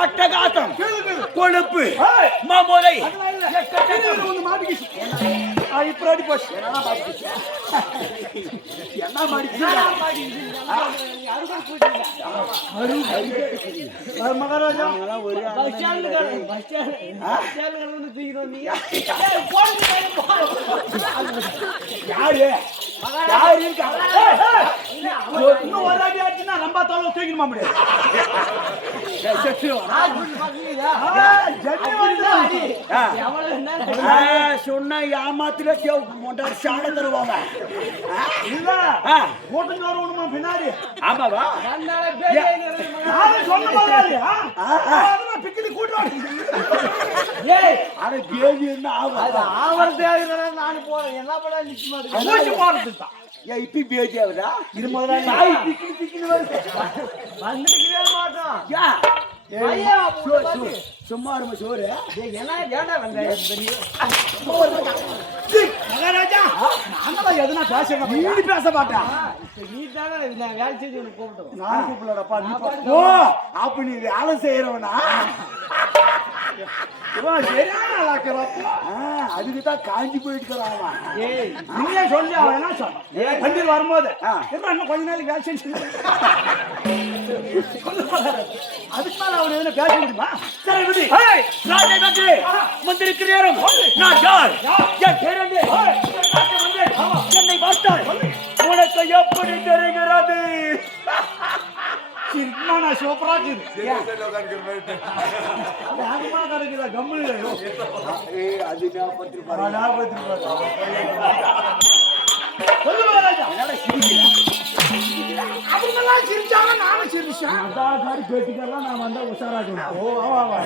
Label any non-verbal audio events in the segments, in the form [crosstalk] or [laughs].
அட்டகாசம் கொழுப்பு. மாமோலை அதெல்லாம் இல்ல. இது ஒண்ணு மாட்டிக்கிச்சு. ஆ, இப்ப அடி போச்சு. என்ன மாடிச்சு ஆ, மகாராஜா பஸ் ஸ்டாண்டுக்கு பஸ் யாரு யாரு இருக்கா இன்னும் ஒரு அடி ஆச்சுன்னா நம்ம தோலை முடியாது ஏமாத்துல சாணம் தருவாங்க. இல்ல. கூட்டம் வரணுமா பின்னாடி? ஆமாவா? சொன்ன மாதிரி பிக்கிலி கூட்டுவாடி ஏய், ஆனா பேபி என்ன அது ஆகும் ஆவறது நானு போறேன். என்ன பண்ண நிக்க தான் ஏன் இப்பி பேபி ஆகுதா இது வருது. வந்துட்டுக்கவே மாட்டோம். சும்மா இருமா சோறு. என்ன ஏன்டா வெங்காயம்? மகாராஜா. நாங்களாம் எதுனா பேசுறோம் நீ பேச மாட்டேன் நீ தானே நான் வேலை செஞ்சு உனக்கு கூப்பிட்டோம். நான் கூப்பிடலப்பா நீ. ஓ அப்ப நீ வேலை செய்யறவனா? அதுக்குதான் காஞ்சி போயிட்டு அவன். ஏய், நீயே சொல்லி அவன் என்ன வண்டியில் வரும்போது இன்னும் கொஞ்ச நாளைக்கு வேலை செஞ்சு [laughs] அதுக்கு மேல அவன் எதுனா பேச முடியுமா? சரபதி ஏய், ராஜை மந்திரி வந்திருக்கிறேன் நான் யார்? என் பேரண்டே என்னை? பார்த்தால் உனக்கு எப்படி தெரிகிறது? சிரிக்குமா நான் சூப்பரா இருக்குது. வேகமா கிடைக்குதா கம்முனு ஏய், அது ஞாபகத்தில் பாரு. சொல்லு மகாராஜா. என்னடா சிரிக்கிற? அவங்கெல்லாம் சிரிச்சாங்க நானும் சிரிச்சேன். அதான் காரி பேட்டிக்கெல்லாம் நான் வந்தா உஷாராக்கணும் ஓ ஆமா ஆமா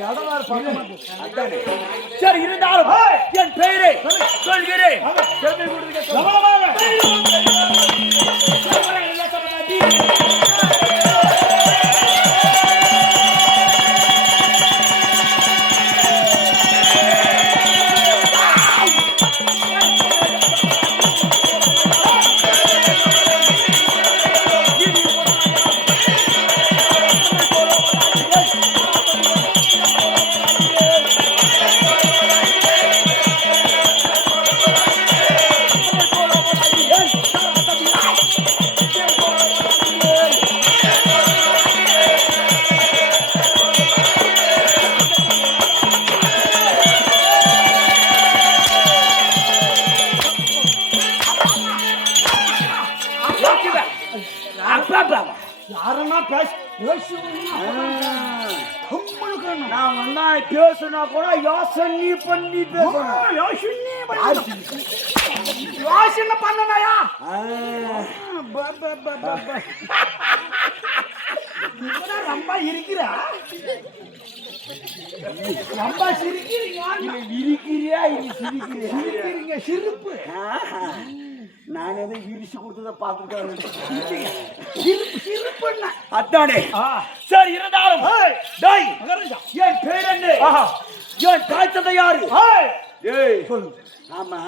இடம் வேறு பக்கம் அதானே. சரி இருந்தாலும் என் பெயரை சொல்கிறேன். கொடுத்துக்க அப்பா யாருன்னா பேச நான் வந்தா பேசுனா கூட யோசனை பண்ணி பேசணும். யோசனை பண்ணனாயா ஆ. ரொம்ப இருக்கிறா? ரொம்ப சிரிக்கிறீங்க விரிக்கிறியா இது சிரிக்கிறியா? சிரிக்கிறீங்க சிரிப்பு. நான் எதை விரிச்சு கொடுத்ததை சிரிப்புன்னா அத்தானே. சரி இருந்தாலும் டேய். என் பேர் என்ன. என் தாய் தந்தை யாரு? ஏய், சொல்லு. ஆமா.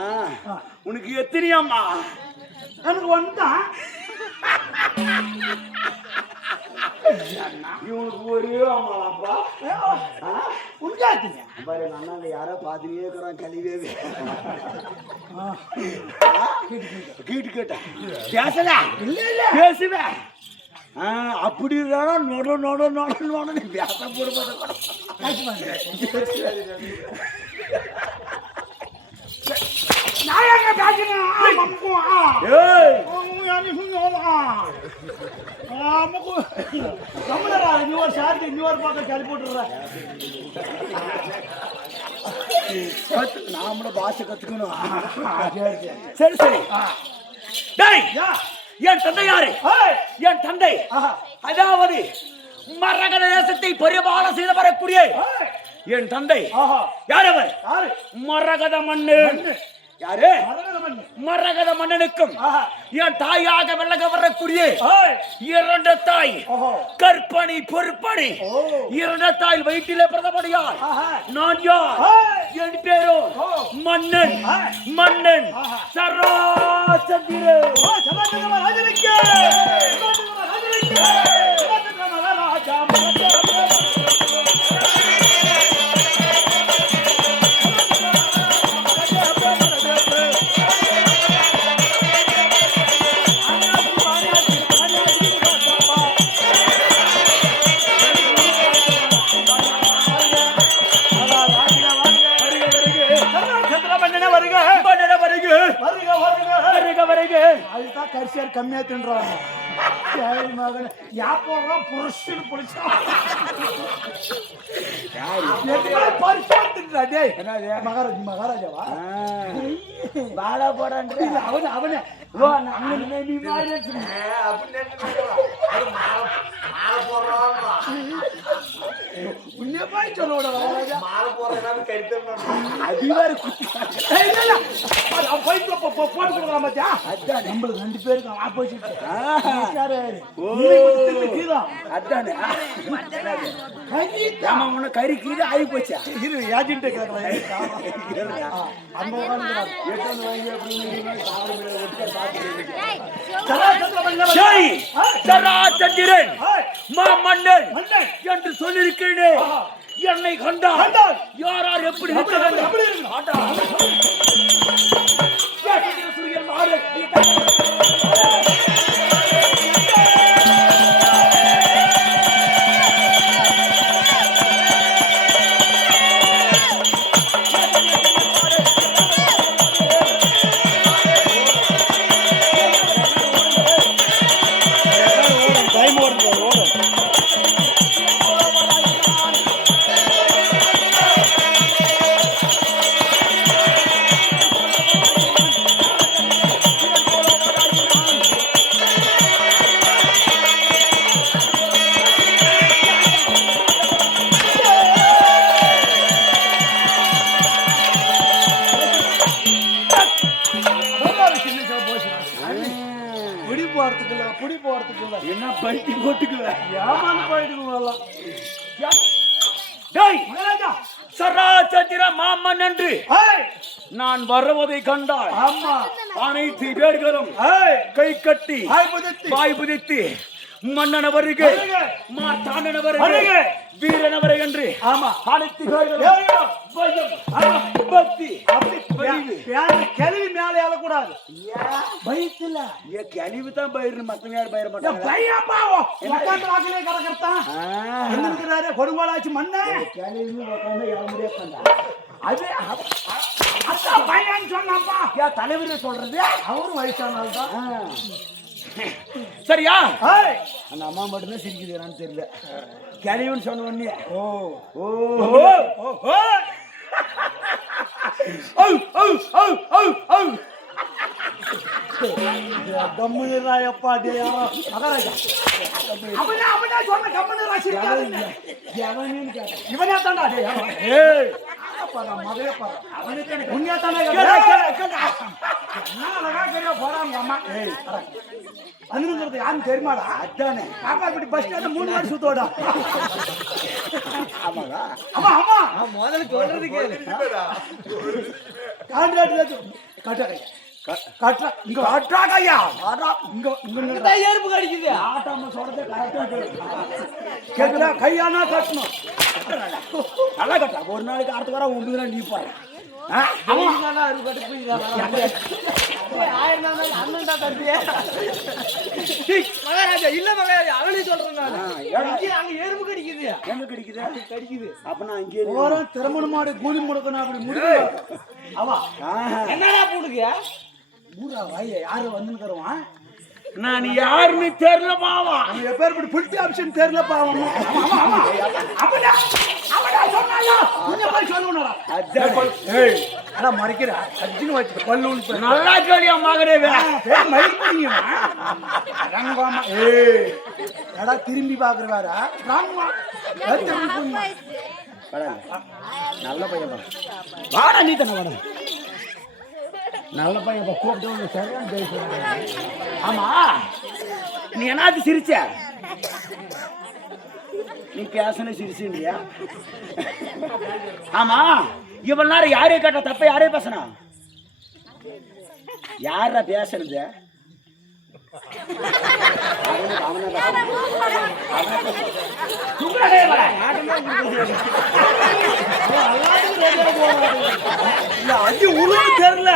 உனக்கு எத்தனையாம்மா? எனக்கு வந்தான் இவனுக்கு ஒரே அம்மாப்பா உண்டாச்சுங்க பாரு அண்ணாங்க யாரோ பார்த்துட்டே இருக்கிறான் கழிவே கீட்டு கேட்டா. பேசல? இல்ல இல்ல. பேசுவேன் அப்படி இருந்தாலும் நொட நொட நொட நொட பேச போடும்போது நான் எங்க பேசுறேன் ஆ, மம்முக்கும், ஆ. ஏய் அவங்க யாரு சொன்னாங்க, ஆ. மம்முக்கும். கம்முனரா, நீ ஒரு சார்ஜ் நீ ஒரு பக்கம் சரி போட்டுடுற கத்து நாமளும் பாஷை கத்துக்கணும் சரி, சரி. டேய். என் தந்தை யாரு என் தந்தை. அதாவது மரகத தேசத்தை பரிபாலம் செய்து வரக்கூடிய என் தந்தை. யார் அவர் மரகத மண்ணு. யாரு மரகத மன்னனுக்கும். என் தாயாக விலக வரக்கூடிய இரண்டு தாய். கற்பனை பொறுப்பணி. இரண்டு தாய் வயிற்றிலே பிரதமடியார். நான் யார் என் பேரோ. மன்னன். மன்னன் ஆஹா. சராசந்திரன் வருக அதுதான் கரிசியார் கம்மியா தின்றாங்க. சரி மகன் யாப்போலாம் புருஷன் புடிச்சான் பரிசா தின்றா? டேய் என்னது? மகாராஜ் மகாராஜாவா? வாழ போறான்ற இல்ல, அவனு அவனு. ஓ நான் மாதிரி மகாராஜா அது வேற குத்தி ஏய், இல்ல, இல்ல. அது அவன் பைக்குள்ள போ- போ- போட்டு கொடுக்கலாம் பாத்தியா? அதான் நம்மளுக்கு ரெண்டு பேருக்கு ஆப்போசிட் அதானே. ஆமா உன்ன கறி கீது ஆகி போச்சா? இரு ஏஜென்ட் கேட்கலாம் அந்த மா மன்னன். என்று சொல்லியிருக்கிறேன். என்னை கண்டால் கண்டால். யார் யார் எப்படி நான் வருவதை கண்டால் ஆமா. அனைத்து பேர்களும் கை கட்டி ஹாய் புதித்தி. மன்னன வருக. மாத்தாண்டன வருக. வீரன என்று ஆமா. அனைத்து. பக்தி கிளவி மேல ஏறக்கூடாது பயத்துல. ஏ கழிவு தான் பயிர் மாட்டாங்க. பையன் பாவம் உட்காந்து வாக்கிலே கிடக்கிறதான் இருக்கிறாரு? கொடுங்கோலாச்சு மண்ணே உட்காந்து முடியாது அது ஏன் தலைவர் சொல்றது அவரும் வயசானால்தான் தான் சரியா? அந்த அம்மா மட்டும்தான் சிரிக்குது என்னன்னு தெரியல. கழிவுன்னு சொன்ன உடனே. ஓ. ஓ ஓ ஓ ஓ ஔ, ஔ, ஔ, ஔ, ஔ. கம்முனிரா எப்பா டே மகாராஜா. அவனே அவனே சொன்ன கம்முனிரா சிரிக்காதீங்க எவனையும் கேட்டேன். இவனே தான்டா டே ஏய். அப்பா நான் மகளே பாரு. அவனுக்கு உண்மையா தானே. என்ன அழகா கேட்க போறாங்க அம்மா ஏய் அனுங்கிறது யாருன்னு தெரியுமாடா அதானே பாப்பா இப்படி பஸ் ஸ்டாண்ட் மூணு வாரம் சுத்தோடா ஆமாடா ஆமா ஆமா முதல்ல சொல்றது கேளு கான்ட்ராக்ட் கட்டா கட்டா இங்க காட்டாகையா இங்க இங்க நில்றா. தான் ஏறுப்பு கடிக்குது ஆட்டாம சொல்றதே கரெக்டா கேக்குதா கையானா கட்டணும் நல்லா கட்டா ஒரு நாளைக்கு அடுத்த வாரம் ஒன்பது நாள் நீ பாரு மகாராஜா இல்ல மகாராஜா அவனே சொல்றேன் அங்க எறும்பு கடிக்குது. எங்க கிடைக்குது? கடிக்குது. அப்ப நான் இங்கே ஓரம் திருமண மாடு கூலி முடக்கணும் அப்படி முடியும் அவா என்னடா போடுங்க ஊரா வாய யாரு வந்துருவான் நான் யாருன்னு தெரியல அவன் எப்பேர் இப்படி புல்டி ஆப்ஷன் ஆமா ஆமா அவனா அவனா சொன்னாயா? உன்னை போய் சொல்லுவனடா. ஏய் அட மறைக்கிற? அஜினு வச்சு பல்லு நல்லா கேளியா மகனே மறைக்கிறீங்க ரங்கவாமா ஏய் எடா திரும்பி பாக்குறவாரா ராங்கவா வாடா. நல்ல பையன். வாடா நீ தானே வாடா. நல்ல பையன் இப்ப கூப்பிட்டு வந்து சரியான பேசுறாங்க ஆமா. நீ என்னாச்சு சிரிச்ச? நீ பேசணும் சிரிச்சுன்றியா ஆமா. இவ்வளவு நேரம் யாரையும் கேட்ட தப்ப யாரையும் பேசனா? யாரா பேசுறது அவனுக்கு அவனை பேசணும். அவனை பேசணும். சும்மா கேட்கல. இல்ல அஞ்சு உழுவு தெரியல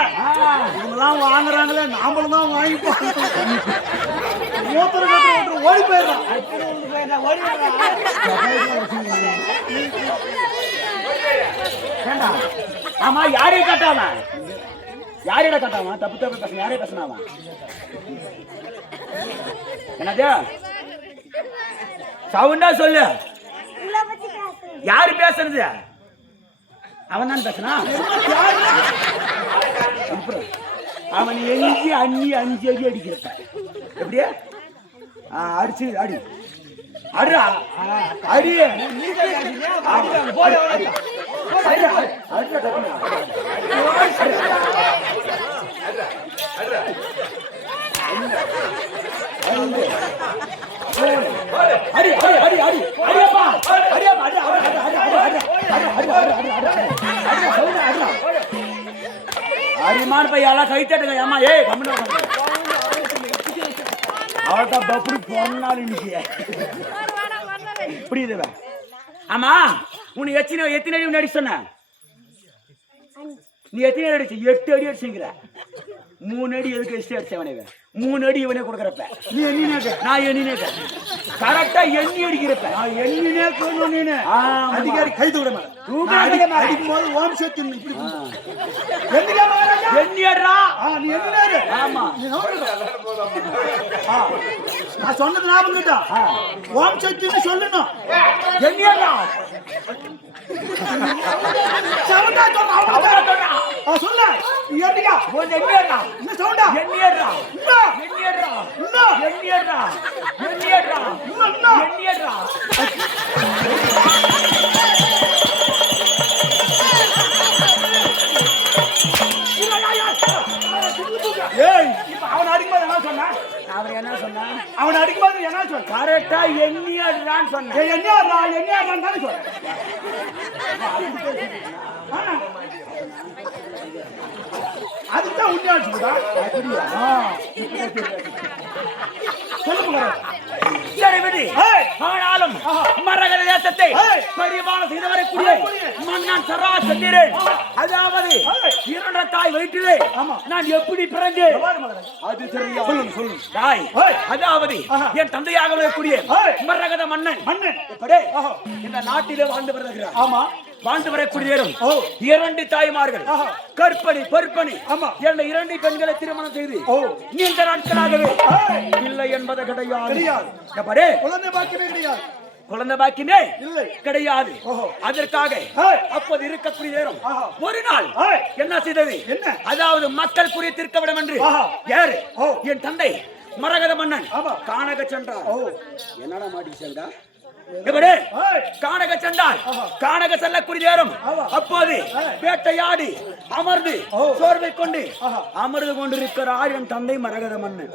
இவங்கெல்லாம் வாங்குறாங்களே நாமளும் தான் வாங்கிப்போம் மூத்தர கட்டு ஓடி போயிடலாம் ஆமா யாரையும் கட்டாம? யாரையிட கட்டாம? தப்பு தப்பு பேசணும் யாரையும் பேசினாமா என்னது? சவுண்டா சொல்லு. யாரு பேசுறது? அவன் தான் பேசுனா? அவன் எஞ்சி அண்ணி அஞ்சு அடி அடிக்கிறப்ப எப்படியா? அடிச்சு அடி. அடிடா. அடி. அடிடா, அடி அடி அடி அடி அடியப்பா. அடியப்பா அடி அடி அடி அடி அடி அடி. அடி அடி அடி அடி அடி சவுண்ட் அடி அரிமான் பையன் எல்லாம் கை தட்டுங்க ஏமா ஏய் கம்மினா அவள்கிட்ட பப்படி பொண்ணாலும் இன்னைக்கு. புரியுதுவ ஆமா உனக்கு எத்தனை எத்தனை அடி முன்னாடி சொன்ன? நீ எத்தனை அடி அடிச்சு? எட்டு அடி அடிச்சுங்கிற மூணு அடி எதுக்கு எஸ்டி அடிச்சவனே மூணு அடி இவனே கொடுக்குறப்ப. நீ எண்ணி எண்ணினே நான் எண்ணினே கரெக்டா எண்ணி அடிக்கிறப்ப. நான் எண்ணினே கொண்டு அதிகாரி கைது விட மாட்டேன் அடிக்கும் போது ஓம் சக்தி இப்படி எண்ணிடுறா நீ எண்ணினாரு. ஆமா. நான் சொன்னது ஞாபகம் கிட்டா ஓம் சக்தின்னு சொல்லணும். எண்ணிடுறா சொல்றா சொல்றா. சொல்லு. எண்ணிக்கா கொஞ்சம் எண்ணியடா இந்த சவுண்டா? எண்ணியடா இன்னா எண்ணியடா இன்னா எண்ணியடா எண்ணியடா இன்னா எண்ணியடா ஏய் இப்ப அவன் அடிக்கும்போது என்ன சொன்னான் அவர் என்ன சொன்னா? அவன் அடிக்கும்போது என்ன சொன்ன? கரெக்டா எண்ணியடான்னு சொன்னேன் எண்ணியாடா எண்ணியாடான்னு சொன்னேன் அதுதான் உண்மையா சொல்லுதா அப்படியா சொல்லுங்க. சரி விடு. ஆனாலும் மரகத தேசத்தை ஏய். பரிமாணம் செய்து வரக்கூடிய வரக்கூடிய. மன்னன் சரா சென்றேன் அதாவது. இரண்ட தாய் வயிற்றிலே ஆமா. நான் எப்படி பிறந்தேன்? அது தெரியா சொல்லுங்க, சொல்லுங்க. தாய். அதாவது. என் தந்தையாக ஏய். மரகத மன்னன் மன்னன். இந்த நாட்டிலே வாழ்ந்து வருகிறார் ஆமா வாழ்ந்து வரக்கூடிய நேரம் ஓ. இரண்டு தாய்மார்கள். கற்பனை பொறுப்பணி ஆமா. என்ற இரண்டு பெண்களை திருமணம் செய்து. நீண்ட நாட்களாகவே. இல்லை என்பது கிடையாது குழந்தை பாக்கியமே கிடையாது குழந்தை பாக்கியமே இல்லை. கிடையாது. அதற்காக. அப்போது இருக்கக்கூடிய நேரம். ஒரு நாள். என்ன செய்தது என்ன? அதாவது மக்கள் குறி தீர்க்க விடம் என்று. யாரு. என் தந்தை மரகத மன்னன். காணக சென்றார் என்னடா மாட்டி சென்றா எப்படி ஏய். காணக சென்றால். காணக செல்லக்கூடிய நேரம். அப்போது. வேட்டையாடி அமர்ந்து. சோர்வை கொண்டு. அமர்ந்து கொண்டிருக்கிறார் என் தந்தை மரகத மன்னன்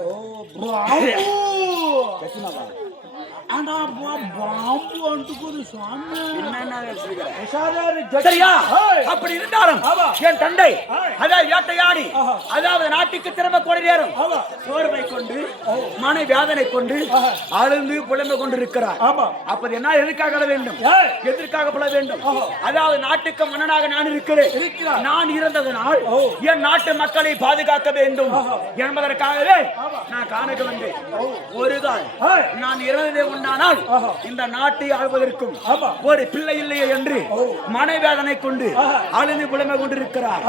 அப்படி இருந்தாலும் என் தந்தை அதாவது வேட்டையாடி அதாவது நாட்டுக்கு திரும்ப கொண்டு நேரம் கொண்டு மன வேதனை கொண்டு அழுந்து புலம்பு கொண்டு இருக்கிறார் ஆமா அப்படி என்ன எதற்காக வேண்டும்? எதற்காக புல வேண்டும்? அதாவது நாட்டுக்கு மன்னனாக நான் இருக்கிறேன். நான் இறந்ததனால் என் நாட்டு மக்களை பாதுகாக்க வேண்டும் என்பதற்காகவே நான் காணக்க வந்தேன் ஒருதான் நான் இறந்ததே ஒன்று ஆஹா. இந்த நாட்டை ஆள்வதற்கும். ஒரு பிள்ளை இல்லையே என்று. மனவேதனை கொண்டு. அழுது புலமை கொண்டிருக்கிறார்